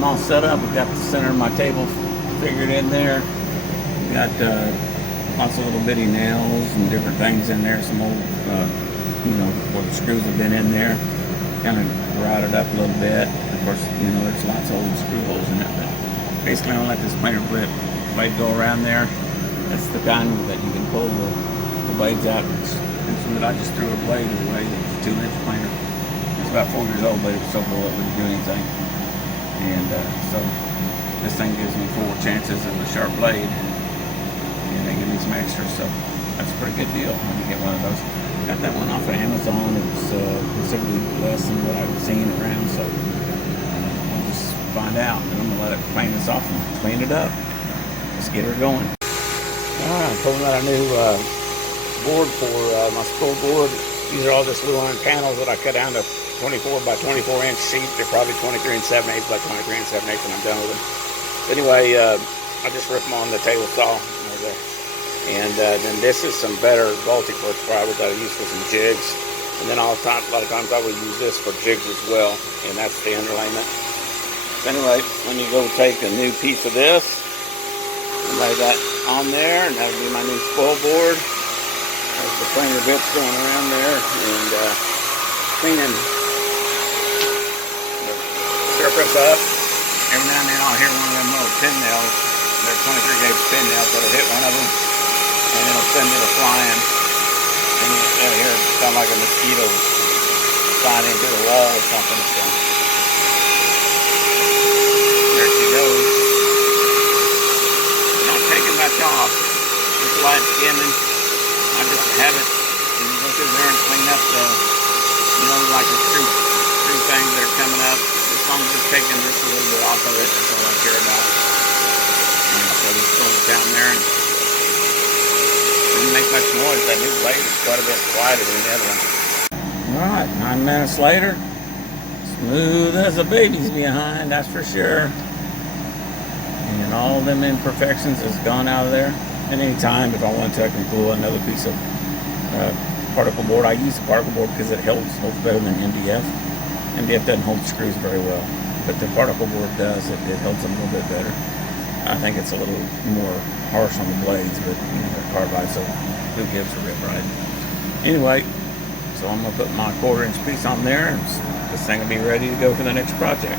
I'm all set up. We've got the center of my table figured in there. We got lots of little bitty nails and different things in there. Some old, where the screws have been in there. Kind of routed up a little bit. Of course, there's lots of old screw holes in it. But basically, I'm gonna let this planer blade go around there. That's the kind that you can pull the blades out. I just threw a blade away. It's a 2-inch planer. It's about 4 years old, but it was so cool it wouldn't do anything. And so this thing gives me 4 chances of a sharp blade, and they give me some extras. So that's a pretty good deal when you get one of those. Got that one off of Amazon. It was considerably less than what I've seen around. So I'll just find out, and I'm gonna let it plane this off and clean it up. Let's get her going. All right, I'm pulling out a new board for my school board. These are all just little iron panels that I cut down to 24 by 24 inch sheet. They're probably 23 7/8 by 23 7/8 when I'm done with them. Anyway, I just rip them on the table saw over there. And then this is some better Baltic work fiber that I use for some jigs. And then a lot of times I will use this for jigs as well. And that's the underlayment. So anyway, when you go take a new piece of this and lay that on there, and that'll be my new spoil board. There's the planer bits going around there, and cleaning the surface up. Every now and then I'll hear one of them little pin nails. They're 23 gauge pin nails, but I'll hit one of them and it'll send it flying. And you'll hear it sound like a mosquito flying into the wall or something. So there she goes. Not taking much off. Just light skimming. I just have it and go through there and clean up the, like the screw things that are coming up. As long as it's taking just a little bit off of it, that's all I care about. And so just throw it down there and didn't make much noise. That new blade is quite a bit quieter than the other one. Alright, 9 minutes later. Smooth as a baby's behind, that's for sure. And all them imperfections has gone out of there. At any time, if I want to, I can pull another piece of particle board. I use the particle board because it holds better than MDF. MDF doesn't hold screws very well, but the particle board does. It holds them a little bit better. I think it's a little more harsh on the blades, but they're carbide, so who gives a rip, right? Anyway, so I'm gonna put my 1/4 inch piece on there, and this thing will be ready to go for the next project.